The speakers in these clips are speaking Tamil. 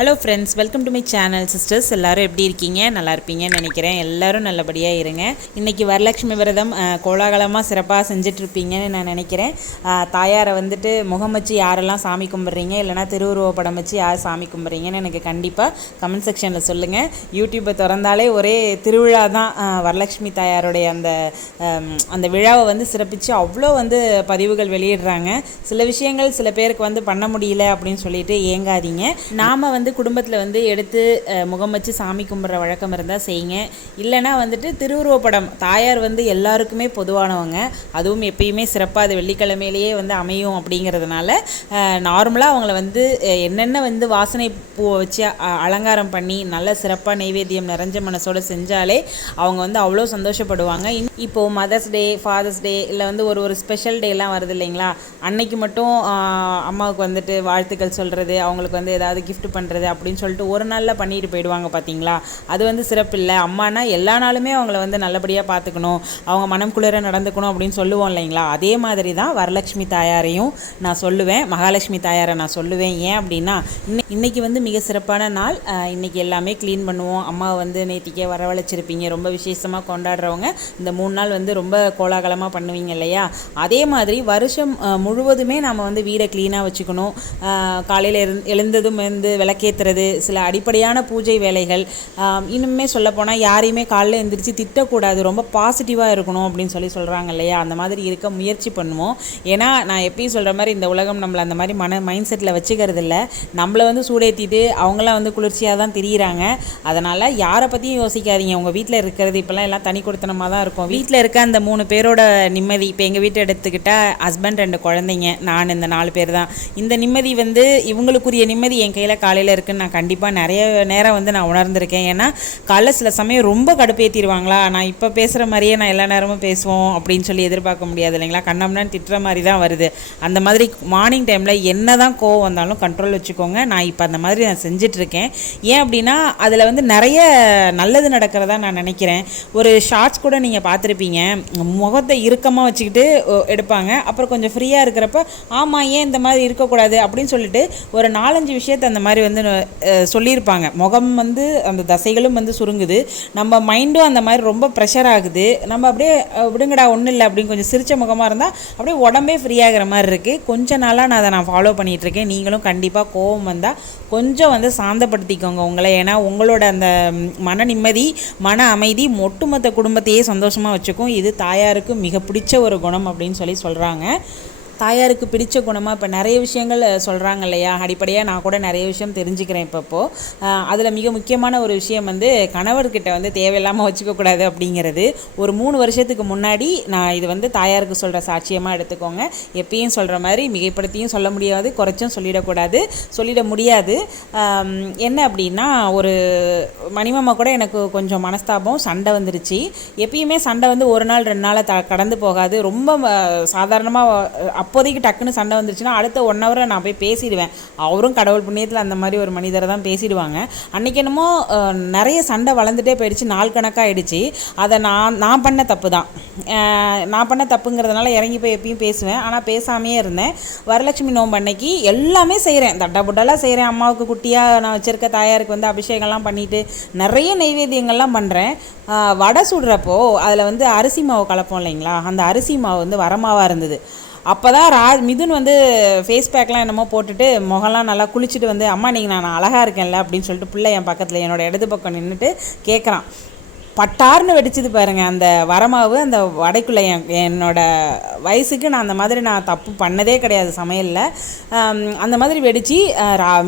Hello friends welcome to my channel sisters எல்லோரும் எப்படி இருக்கீங்க? நல்லா இருப்பீங்கன்னு நினைக்கிறேன். எல்லாரும் நல்லபடியாக இருங்க. இன்னைக்கு வரலட்சுமி விரதம் கோலாகலமாக சிறப்பாக செஞ்சிட்ருப்பீங்கன்னு நான் நினைக்கிறேன். தாயாரை வந்துட்டு முகம் வச்சு யாரெல்லாம் சாமி கும்பிட்றீங்க? இல்லைனா திருவுருவ படம் வச்சு யார் சாமி கும்பிட்றீங்கன்னு எனக்கு கண்டிப்பாக கமெண்ட் செக்ஷனில் சொல்லுங்கள் யூடியூப்பை திறந்தாலே ஒரே திருவிழா தான் வரலட்சுமி தாயாருடைய அந்த அந்த விழாவை வந்து சிறப்பித்து அவ்வளோ வந்து பதிவுகள் வெளியிடுறாங்க. சில விஷயங்கள் சில பேருக்கு வந்து பண்ண முடியல அப்படின்னு சொல்லிட்டு ஏங்காதீங்க. நாம் வந்து குடும்பத்தில் வந்து எடுத்து முகம் வச்சு சாமி கும்பிட்ற வழக்கம் இருந்தால் செய்யுங்க. இல்லைன்னா வந்துட்டு திருவுருவப்படம் தாயார் வந்து எல்லாருக்குமே பொதுவானவங்க. அதுவும் எப்பயுமே சிறப்பாக அது வெள்ளிக்கிழமையிலேயே வந்து அமையும் அப்படிங்கிறதுனால நார்மலாக அவங்கள வந்து என்னென்ன வந்து வாசனை பூவை வச்சு அலங்காரம் பண்ணி நல்ல சிறப்பாக நைவேத்தியம் நிறைஞ்ச மனசோடு செஞ்சாலே அவங்க வந்து அவ்வளோ சந்தோஷப்படுவாங்க. இன்- மதர்ஸ் டே ஃபாதர்ஸ் டே இல்லை வந்து ஒரு ஒரு ஸ்பெஷல் டேலாம் வருது இல்லைங்களா? அன்னைக்கு மட்டும் அம்மாவுக்கு வந்துட்டு வாழ்த்துக்கள் சொல்கிறது அவங்களுக்கு வந்து ஏதாவது கிஃப்ட் பண்ணுறது அப்படின்னு சொல்லிட்டு ஒரு நாளில் பண்ணிட்டு போயிடுவாங்க பார்த்தீங்களா அது வந்து சிறப்பு இல்லை. அம்மானா எல்லா நாளுமே அவங்கள வந்து நல்லபடியாக பார்த்துக்கணும் அவங்க மனம் குளிர நடந்துக்கணும் அப்படின்னு சொல்லுவோம் இல்லைங்களா? அதே மாதிரி தான் வரலட்சுமி தாயாரையும் நான் சொல்லுவேன். மகாலட்சுமி தாயாரை நான் சொல்லுவேன். ஏன் அப்படின்னா இன்னை- இன்னைக்கு வந்து மிக சிறப்பான நாள். இன்றைக்கி இன்னைக்கு எல்லாமே க்ளீன் பண்ணுவோம். அம்மா வந்து நேற்றுக்கே வரவழைச்சிருப்பீங்க. ரொம்ப விசேஷமாக கொண்டாடுறவங்க இந்த மூணு நாள் வந்து ரொம்ப கோலாகலமாக பண்ணுவீங்க இல்லையா? அதே மாதிரி வருஷம் முழுவதுமே நாம் வந்து வீடை க்ளீனாக வச்சுக்கணும். காலையில் எழுந்ததும் வந்து விளக்கேற்றுறது சில அடிப்படையான பூஜை வேலைகள் இன்னுமே சொல்லப்போனால் யாரையுமே காலைல எழுந்திரிச்சு திட்டக்கூடாது ரொம்ப பாசிட்டிவாக இருக்கணும் அப்படின்னு சொல்லி சொல்கிறாங்க இல்லையா? அந்த மாதிரி இருக்க முயற்சி பண்ணுவோம். ஏன்னா நான் எப்பயும் சொல்கிற மாதிரி இந்த உலகம் நம்மளை அந்த மாதிரி மன மைண்ட் செட்டில் வச்சுக்கிறது இல்லை. நம்மளை வந்து சூடேற்றிட்டு அவங்களாம் வந்து குளிர்ச்சியாக தான் திரியிறாங்க. அதனால் யாரை பற்றியும் யோசிக்காதீங்க. உங்கள் வீட்டில் இருக்கிறது இப்போல்லாம் எல்லாம் தனி கொடுத்தனமாக தான் இருக்கும். வீட்டில் இருக்க அந்த மூணு பேரோட நிம்மதி இப்போ எங்கள் வீட்டை எடுத்துக்கிட்டால் ஹஸ்பண்ட் ரெண்டு குழந்தைங்க நான் இந்த நாலு பேர் தான். இந்த நிம்மதி வந்து இவங்களுக்குரிய நிம்மதி என் கையில் காலையில் இருக்குன்னு நான் கண்டிப்பாக நிறைய நேரம் வந்து நான் உணர்ந்திருக்கேன். ஏன்னா காலைல சில சமயம் ரொம்ப கடுப்பேற்றிடுவாங்களா நான் இப்போ பேசுகிற மாதிரியே நான் எல்லா நேரமும் பேசுவோம் அப்படின்னு சொல்லி எதிர்பார்க்க முடியாது இல்லைங்களா? கண்ணம்னான்னு திட்டுற மாதிரி தான் வருது. அந்த மாதிரி மார்னிங் டைமில் என்ன தான் கோவம் வந்தாலும் கண்ட்ரோல் வச்சுக்கோங்க. நான் இப்போ அந்த மாதிரி நான் செஞ்சிட்ருக்கேன். ஏன் அப்படின்னா அதில் வந்து நிறைய நல்லது நடக்கிறதா நான் நினைக்கிறேன். ஒரு ஷார்ட்ஸ் கூட நீங்கள் பார்த்துருப்பீங்க. முகத்தை இறுக்கமாக வச்சுக்கிட்டு எடுப்பாங்க. அப்புறம் கொஞ்சம் ஃப்ரீயாக இருக்கிறப்ப ஆமாம் ஏன் இந்த மாதிரி இருக்கக்கூடாது அப்படின்னு சொல்லிட்டு ஒரு நாலஞ்சு விஷயத்தை அந்த மாதிரி வந்து வந்து சொல்லியிருப்பாங்க. முகம் வந்து அந்த தசைகளும் வந்து சுருங்குது. நம்ம மைண்டும் அந்த மாதிரி ரொம்ப ப்ரெஷர் ஆகுது. நம்ம அப்படியே விடுங்கடா ஒன்றும் இல்லை அப்படின்னு கொஞ்சம் சிரிச்ச முகமாக இருந்தால் அப்படியே உடம்பே ஃப்ரீ ஆகிற மாதிரி இருக்குது கொஞ்ச நாளாக நான் அதை நான் ஃபாலோ பண்ணிகிட்ருக்கேன் நீங்களும் கண்டிப்பாக கோவம் வந்தால் கொஞ்சம் வந்து சாந்தப்படுத்திக்கோங்க உங்களை. ஏன்னா உங்களோட அந்த மன நிம்மதி மன அமைதி ஒட்டுமொத்த குடும்பத்தையே சந்தோஷமாக வச்சுக்கும். இது தாயாருக்கு மிக பிடிச்ச ஒரு குணம் அப்படின்னு சொல்லி சொல்கிறாங்க தாயாருக்கு பிடிச்ச குணமாக இப்போ நிறைய விஷயங்கள் சொல்கிறாங்க இல்லையா? அடிப்படையாக நான் கூட நிறைய விஷயம் தெரிஞ்சுக்கிறேன் இப்போ அதில் மிக முக்கியமான ஒரு விஷயம் வந்து கணவர்கிட்ட வந்து தேவையில்லாமல் வச்சுக்கக்கூடாது அப்படிங்கிறது. ஒரு மூணு வருஷத்துக்கு முன்னாடி நான் இது வந்து தாயாருக்கு சொல்கிற சாட்சியமாக எடுத்துக்கோங்க. எப்பயும் சொல்கிற மாதிரி மிகைப்படுத்தியும் சொல்ல முடியாது குறைச்சும் சொல்லிடக்கூடாது சொல்லிட முடியாது. என்ன அப்படின்னா ஒரு மணிமாமா கூட எனக்கு கொஞ்சம் மனஸ்தாபம் சண்டை வந்துருச்சு. எப்பயுமே சண்டை வந்து ஒரு நாள் ரெண்டு நாளை த கடந்து போகாது. ரொம்ப சாதாரணமாக அப்போதைக்கு டக்குன்னு சண்டை வந்துருச்சுன்னா அடுத்த ஒன் ஹவரை நான் போய் பேசிடுவேன். அவரும் கடவுள் புண்ணியத்தில் அந்த மாதிரி ஒரு மனிதரை தான் பேசிடுவாங்க. அன்றைக்கி என்னமோ நிறைய சண்டை வளர்ந்துட்டே போயிடுச்சு. நாள் கணக்காகிடுச்சு அதை நான் நான் பண்ண தப்பு தான். நான் பண்ண தப்புங்கிறதுனால இறங்கி போய் எப்பயும் பேசுவேன். ஆனால் பேசாமையே இருந்தேன். வரலட்சுமி நோம்பு அன்னைக்கு எல்லாமே செய்கிறேன் தட்டா புட்டெல்லாம் செய்கிறேன் அம்மாவுக்கு குட்டியாக நான் வச்சுருக்க தாயாருக்கு வந்து அபிஷேகம்லாம் பண்ணிவிட்டு நிறைய நைவேத்தியங்கள்லாம் பண்ணுறேன் வடை சுடுறப்போ அதில் வந்து அரிசி மாவு கலப்போம் இல்லைங்களா? அந்த அரிசி மாவு வந்து வரமாவாக இருந்தது. அப்போ தான் ரா மிதுன் வந்து ஃபேஸ் பேக்லாம் என்னமோ போட்டுட்டு முகம்லாம் நல்லா குளிச்சுட்டு வந்து அம்மா நீங்கள் நான் அழகாக இருக்கேன்ல அப்படின்னு சொல்லிட்டு பிள்ளை என் பக்கத்தில் என்னோட இடது பக்கம் நின்றுட்டு கேட்குறான் பட்டார்னு வெடிச்சது பாருங்கள் அந்த வரமாவு அந்த வடைக்குள்ளே என் என்னோட வயசுக்கு நான் அந்த மாதிரி நான் தப்பு பண்ணதே கிடையாது சமையலில். அந்த மாதிரி வெடித்து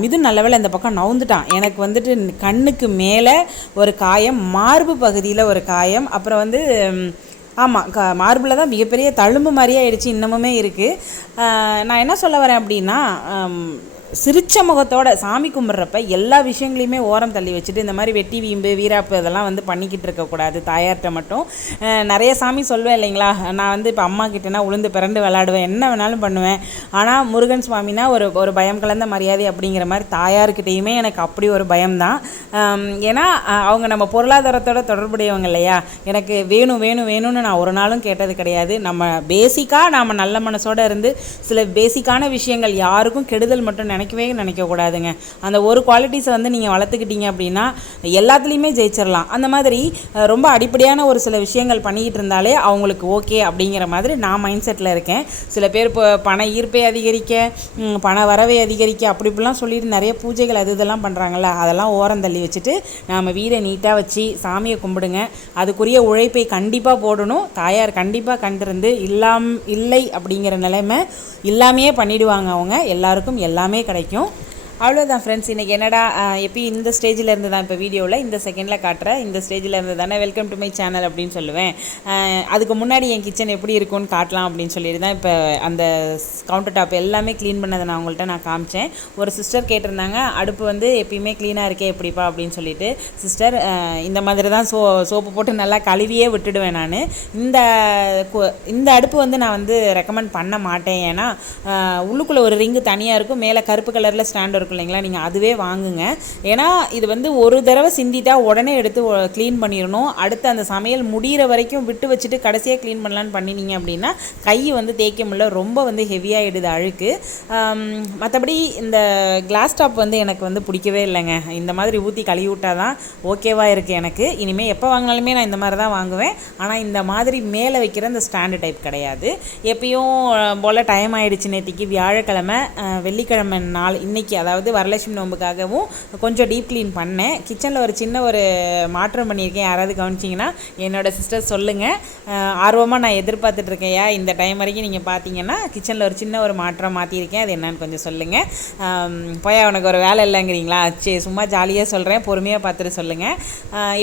மிதுன் நல்ல வேலை இந்த பக்கம் நவுந்துட்டான். எனக்கு வந்துட்டு கண்ணுக்கு மேலே ஒரு காயம் மார்பு பகுதியில் ஒரு காயம் அப்புறம் வந்து ஆமாம் க மார்பில் தான் மிகப்பெரிய தழும்பு மாதிரியே ஆயிடுச்சு இன்னமுமே இருக்குது நான் என்ன சொல்ல வரேன் அப்படின்னா சிரிச்ச முகத்தோட சாமி கும்பிட்றப்ப எல்லா விஷயங்களையுமே ஓரம் தள்ளி வச்சுட்டு இந்த மாதிரி வெட்டி வீம்பு வீராப்பு இதெல்லாம் வந்து பண்ணிக்கிட்டு இருக்கக்கூடாது தாயார்கிட்ட மட்டும். நிறைய சாமி சொல்வேன் இல்லைங்களா? நான் வந்து இப்போ அம்மா கிட்டேனா உளுந்து பிறண்டு விளாடுவேன் என்ன வேணாலும் பண்ணுவேன். ஆனால் முருகன் சுவாமினா ஒரு ஒரு பயம் கலந்த மரியாதை அப்படிங்கிற மாதிரி தாயார்கிட்டேயுமே எனக்கு அப்படி ஒரு பயம்தான். ஏன்னா அவங்க நம்ம பொருளாதாரத்தோட தொடர்புடையவங்க இல்லையா? எனக்கு வேணும் வேணும் வேணும்னு நான் ஒரு நாளும் கேட்டது கிடையாது. நம்ம பேசிக்காக நாம் நல்ல மனசோட இருந்து சில பேசிக்கான விஷயங்கள் யாருக்கும் கெடுதல் மட்டும் நினை நினைக்கவே நினைக்கக்கூடாதுங்க. அந்த ஒரு குவாலிட்டிஸை வந்து நீங்கள் வளர்த்துக்கிட்டீங்க அப்படின்னா எல்லாத்துலேயுமே ஜெயிச்சிடலாம் அந்த மாதிரி ரொம்ப அடிப்படையான ஒரு சில விஷயங்கள் பண்ணிக்கிட்டு இருந்தாலே அவங்களுக்கு ஓகே அப்படிங்கிற மாதிரி நான் மைண்ட் செட்டில் இருக்கேன். சில பேர் இப்போ பண ஈர்ப்பை அதிகரிக்க பண வரவை அதிகரிக்க அப்படி இப்படிலாம் சொல்லிட்டு நிறைய பூஜைகள் அது இதெல்லாம் பண்ணுறாங்கல்ல அதெல்லாம் ஓரம் தள்ளி வச்சுட்டு நாம் வீடை நீட்டாக வச்சு சாமியை கும்பிடுங்க. அதுக்குரிய உழைப்பை கண்டிப்பாக போடணும். தாயார் கண்டிப்பாக கண்டிருந்து இல்லாம் இல்லை அப்படிங்கிற நிலைமை இல்லாமையே பண்ணிடுவாங்க அவங்க. எல்லாருக்கும் எல்லாமே கிடைக்கும். அவ்வளோதான் ஃப்ரெண்ட்ஸ் இன்றைக்கி என்னடா எப்பயும் இந்த ஸ்டேஜில் இருந்து தான் இப்போ வீடியோவில் இந்த செகண்டில் காட்டுறேன் இந்த ஸ்டேஜில் இருந்து தானே வெல்கம் டு மை சேனல் அப்படின்னு சொல்லுவேன். அதுக்கு முன்னாடி என் கிச்சன் எப்படி இருக்கும்னு காட்டலாம் அப்படின்னு சொல்லிட்டு தான் இப்போ அந்த கவுண்டர் டாப் எல்லாமே க்ளீன் பண்ணதை நான் உங்கள்கிட்ட நான் காமிச்சேன். ஒரு சிஸ்டர் கேட்டிருந்தாங்க அடுப்பு வந்து எப்பயுமே க்ளீனாக இருக்கே எப்படிப்பா? அப்படின்னு சொல்லிட்டு. சிஸ்டர் இந்த மாதிரி தான் சோ சோப்பு போட்டு நல்லா கழுவியே விட்டுடுவேன் நான். இந்த கு- இந்த அடுப்பு வந்து நான் வந்து ரெக்கமெண்ட் பண்ண மாட்டேன். ஏன்னா உள்ளுக்குள்ளே ஒரு ரிங்கு தனியாக இருக்கும் மேலே கருப்பு கலரில் ஸ்டாண்ட் இருக்கும். இல்லைங்களா நீங்கள் அதுவே வாங்குங்க. ஏன்னா இது வந்து ஒரு தடவை சிந்திட்டா உடனே எடுத்து க்ளீன் பண்ணிடணும் அடுத்து அந்த சமையல் முடிகிற வரைக்கும் விட்டு வச்சுட்டு கடைசியாக க்ளீன் பண்ணலான்னு பண்ணினீங்க அப்படின்னா கை வந்து தேய்க்க முடியல. ரொம்ப வந்து ஹெவியாகிடுது அழுக்கு. மற்றபடி இந்த கிளாஸ் டாப் வந்து எனக்கு வந்து பிடிக்கவே இல்லைங்க. இந்த மாதிரி ஊற்றி கழுவி விட்டால் தான் ஓகேவாக இருக்குது எனக்கு. இனிமேல் எப்போ வாங்கினாலுமே நான் இந்த மாதிரி தான் வாங்குவேன். ஆனால் இந்த மாதிரி மேலே வைக்கிற இந்த ஸ்டாண்டு டைப் கிடையாது. எப்பயும் போல் டைம் ஆகிடுச்சு நேற்றுக்கு வியாழக்கிழமை வெள்ளிக்கிழமை நாள் இன்னைக்கு அதாவது வரலட்சுமி நோம்புக்காகவும் கொஞ்சம் டீப் க்ளீன் பண்ணேன். கிச்சனில் ஒரு சின்ன ஒரு மாற்றம் பண்ணியிருக்கேன். யாராவது கவனிச்சிங்கன்னா என்னோடய சிஸ்டர் சொல்லுங்கள் ஆர்வமாக நான் எதிர்பார்த்துட்ருக்கேயா இந்த டைம் வரைக்கும் நீங்கள் பார்த்தீங்கன்னா கிச்சனில் ஒரு சின்ன ஒரு மாற்றம் மாற்றியிருக்கேன் அது என்னன்னு கொஞ்சம் சொல்லுங்கள் போய் உனக்கு ஒரு வேலை இல்லைங்கிறீங்களா? சரி சும்மா ஜாலியாக சொல்கிறேன் பொறுமையாக பார்த்துட்டு சொல்லுங்கள்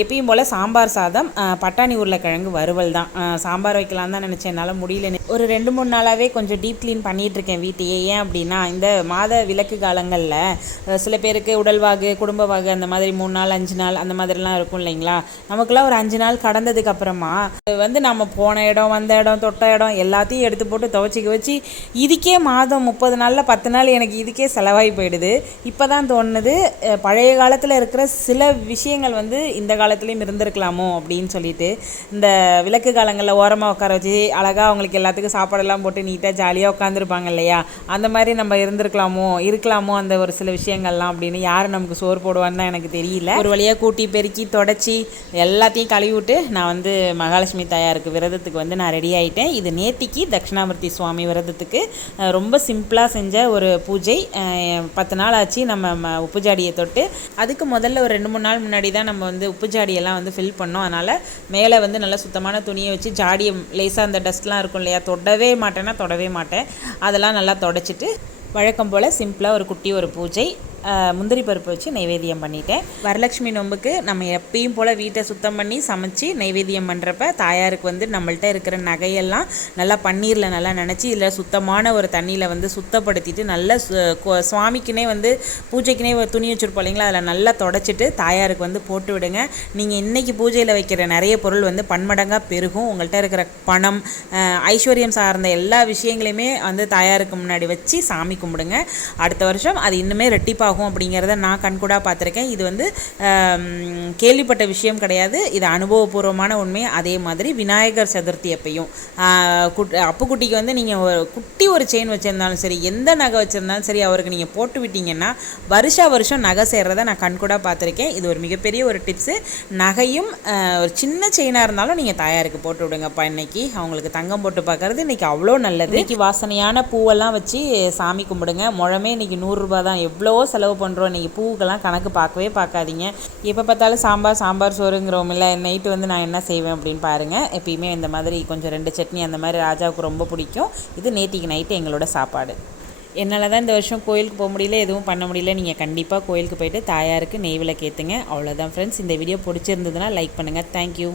எப்பயும் போல் சாம்பார் சாதம் பட்டாணி உருளைக்கிழங்கு வறுவல் தான். சாம்பார் வைக்கலாம் தான் நினச்சேன். என்னால் முடியல ஒரு ரெண்டு மூணு நாளாகவே கொஞ்சம் டீப் க்ளீன் பண்ணிகிட்டு இருக்கேன் வீட்டையே. ஏன் அப்படின்னா இந்த மாத விளக்கு காலங்களில் சில பேருக்கு உடல்வாகு குடும்பவாகு அந்த மாதிரி மூணு நாள் அஞ்சு நாள் அந்த மாதிரிலாம் இருக்கும் இல்லைங்களா? நமக்குலாம் ஒரு அஞ்சு நாள் கடந்ததுக்கு அப்புறமா வந்து நம்ம போன இடம் வந்த இடம் தொட்ட இடம் எல்லாத்தையும் எடுத்து போட்டு துவச்சிக்க வச்சு இதுக்கே மாதம் முப்பது நாளில் பத்து நாள் எனக்கு இதுக்கே செலவாகி போயிடுது. இப்போ தான் தோணுது பழைய காலத்தில் இருக்கிற சில விஷயங்கள் வந்து இந்த காலத்துலேயும் இருந்திருக்கலாமோ அப்படின்னு சொல்லிட்டு இந்த விளக்கு காலங்களில் ஓரமாக உட்கார வச்சு அழகாக அவங்களுக்கு எல்லாத்துக்கும் சாப்பாடெல்லாம் போட்டு நீட்டாக ஜாலியாக உட்காந்துருப்பாங்க இல்லையா? அந்த மாதிரி நம்ம இருந்திருக்கலாமோ இருக்கலாமோ அந்த ஒரு ஒரு சில விஷயங்கள்லாம் அப்படின்னு யார் நமக்கு சோறு போடுவான்னு தான் எனக்கு தெரியல. ஒரு வழியாக கூட்டி பெருக்கி தொடச்சி எல்லாத்தையும் கழுவி விட்டு நான் வந்து மகாலட்சுமி தாயாருக்கு விரதத்துக்கு வந்து நான் ரெடி ஆகிட்டேன் இது நேத்திக்கு தட்சிணாமூர்த்தி சுவாமி விரதத்துக்கு. ரொம்ப சிம்பிளாக செஞ்ச ஒரு பூஜை. பத்து நாள் ஆச்சு நம்ம ம- உப்பு ஜாடியை தொட்டு. அதுக்கு முதல்ல ஒரு ரெண்டு மூணு நாள் முன்னாடி தான் நம்ம வந்து உப்பு ஜாடியெல்லாம் வந்து ஃபில் பண்ணோம். அதனால் மேலே வந்து நல்லா சுத்தமான துணியை வச்சு ஜாடியை லேசாக அந்த டஸ்ட்லாம் இருக்கும் இல்லையா தொடவே மாட்டேன்னா தொடவே மாட்டேன். அதெல்லாம் நல்லா தொடச்சிட்டு வழக்கம் போல் சிம்பிளாக ஒரு குட்டி ஒரு பூஜை. முந்திரி பருப்பு வச்சு நைவேத்தியம் பண்ணிட்டேன். வரலட்சுமி நோம்புக்கு நம்ம எப்பயும் போல் வீட்டை சுத்தம் பண்ணி சமைச்சு நைவேத்தியம் பண்ணுறப்ப தாயாருக்கு வந்து நம்மள்கிட்ட இருக்கிற நகையெல்லாம் நல்லா பன்னீரில் நல்லா நினச்சி இதில் சுத்தமான ஒரு தண்ணியில் வந்து சுத்தப்படுத்திட்டு நல்லா சு- சுவாமிக்குனே வந்து பூஜைக்குனே துணி வச்சுருப்போம் இல்லைங்களா? அதில் நல்லா தொடச்சிட்டு தாயாருக்கு வந்து போட்டு விடுங்க. நீங்கள் இன்றைக்கி பூஜையில் வைக்கிற நிறைய பொருள் வந்து பன்மடங்காக பெருகும். உங்கள்கிட்ட இருக்கிற பணம் ஐஸ்வர்யம் சார்ந்த எல்லா விஷயங்களையுமே வந்து தாயாருக்கு முன்னாடி வச்சு சாமி கும்பிடுங்க. அடுத்த வருஷம் அது இன்னுமே ஆகும் அப்படிங்கிறத நான் கண்கூடாக பார்த்துருக்கேன். இது வந்து கேள்விப்பட்ட விஷயம் கிடையாது. இது அனுபவபூர்வமான உண்மை. அதே மாதிரி விநாயகர் சதுர்த்தி அப்பையும். குட் அப்புக்குட்டிக்கு வந்து நீங்கள் ஒரு குட்டி ஒரு செயின் வச்சுருந்தாலும் சரி எந்த நகை வச்சுருந்தாலும் சரி அவருக்கு நீங்கள் போட்டு விட்டீங்கன்னா வருஷா வருஷம் நகை சேர்றதை நான் கண்கூடாக பார்த்துருக்கேன். இது ஒரு மிகப்பெரிய ஒரு டிப்ஸு நகையும் ஒரு சின்ன செயினாக இருந்தாலும் நீங்கள் தாயாருக்கு போட்டு விடுங்கப்பா இன்னைக்கு. அவங்களுக்கு தங்கம் போட்டு பார்க்கறது இன்றைக்கி அவ்வளோ நல்லது. இன்றைக்கி வாசனையான பூவெல்லாம் வச்சு சாமி கும்பிடுங்க. முழமே இன்றைக்கி நூறுரூபா தான். எவ்வளோ செலவு பண்ணுறோம் நீங்கள் பூவுக்கெல்லாம் கணக்கு பார்க்கவே பார்க்காதீங்க. எப்போ பார்த்தாலும் சாம்பார் சாம்பார் சோறுங்கிறோம் இல்லை நைட்டு வந்து நான் என்ன செய்வேன் அப்படின்னு பாருங்கள் எப்பயுமே இந்த மாதிரி கொஞ்சம் ரெண்டு சட்னி அந்த மாதிரி ராஜாவுக்கு ரொம்ப பிடிக்கும். இது நேத்திக்கு நைட்டு எங்களோட சாப்பாடு. என்னால் தான் இந்த வருஷம் கோயிலுக்கு போக முடியல எதுவும் பண்ண முடியல. நீங்கள் கண்டிப்பாக கோயிலுக்கு போயிட்டு தாயாருக்கு நெய் விளக்கு ஏற்றுங்க அவ்வளோதான் ஃப்ரெண்ட்ஸ் இந்த வீடியோ பிடிச்சிருந்ததுன்னா லைக் பண்ணுங்கள் தேங்க்யூ